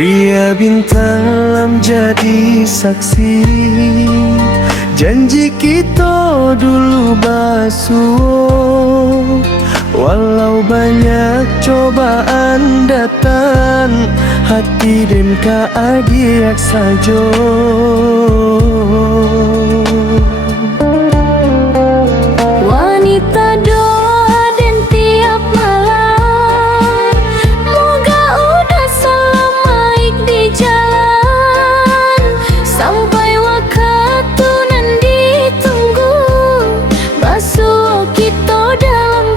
Pria bintang lam jadi saksi janji kita dulu basuh. Walau banyak cobaan datang, hati dan keadiak saja. Wanita doa dan tiap malam, moga udah selamaik di jalan, sampai waktu nan ditunggu, basuh kita dalam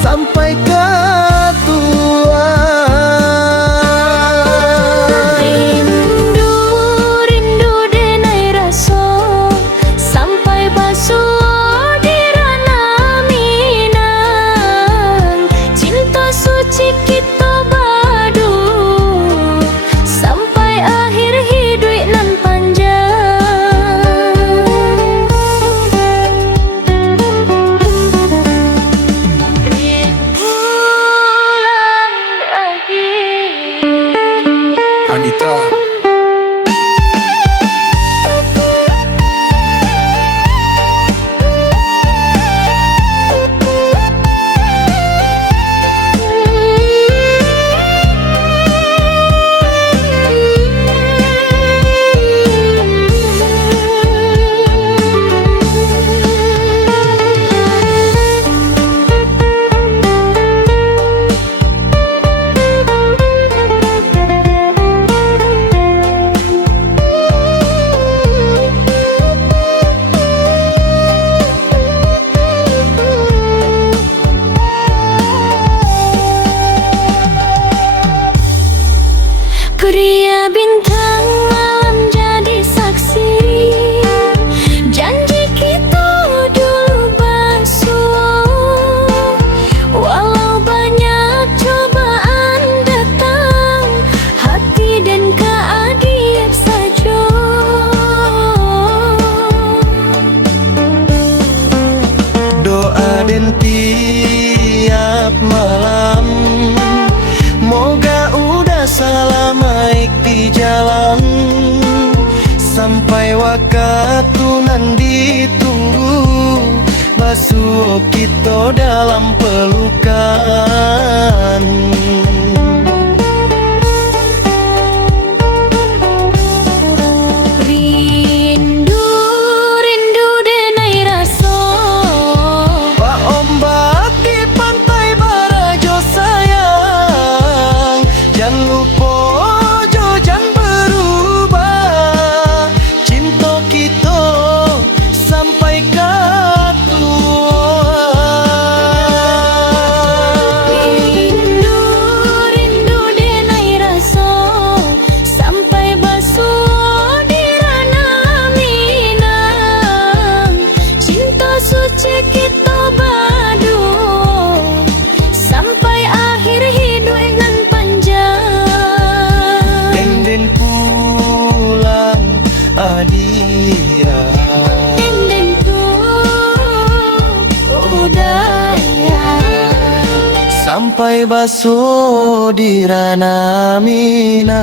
sampai ke tua. Rindu denai rasa sampai basuh di ranah Minang. Cinta suci kita badu sampai akhir hidup nan Anita. Pria bintang malam jadi saksi janji kita dulu basuh. Walau banyak cobaan datang, hati dan keadiak saja. Doa dan tiap malam, moga udah selamaik di jalan, sampai waktu nan ditunggu, basuh kita dalam pelukan. Rindu denai rasa Pak ombak di pantai Barajo sayang, jangan lupa jangan berubah, cinta kita sampai ke tua. Rindu denai rasa sampai basuh di ranah Minang. Cinta suci kita badu sampai akhir hidup nan panjang. Den pulang Adia, Dendenku udah ya, sampai basuh di ranah Minang.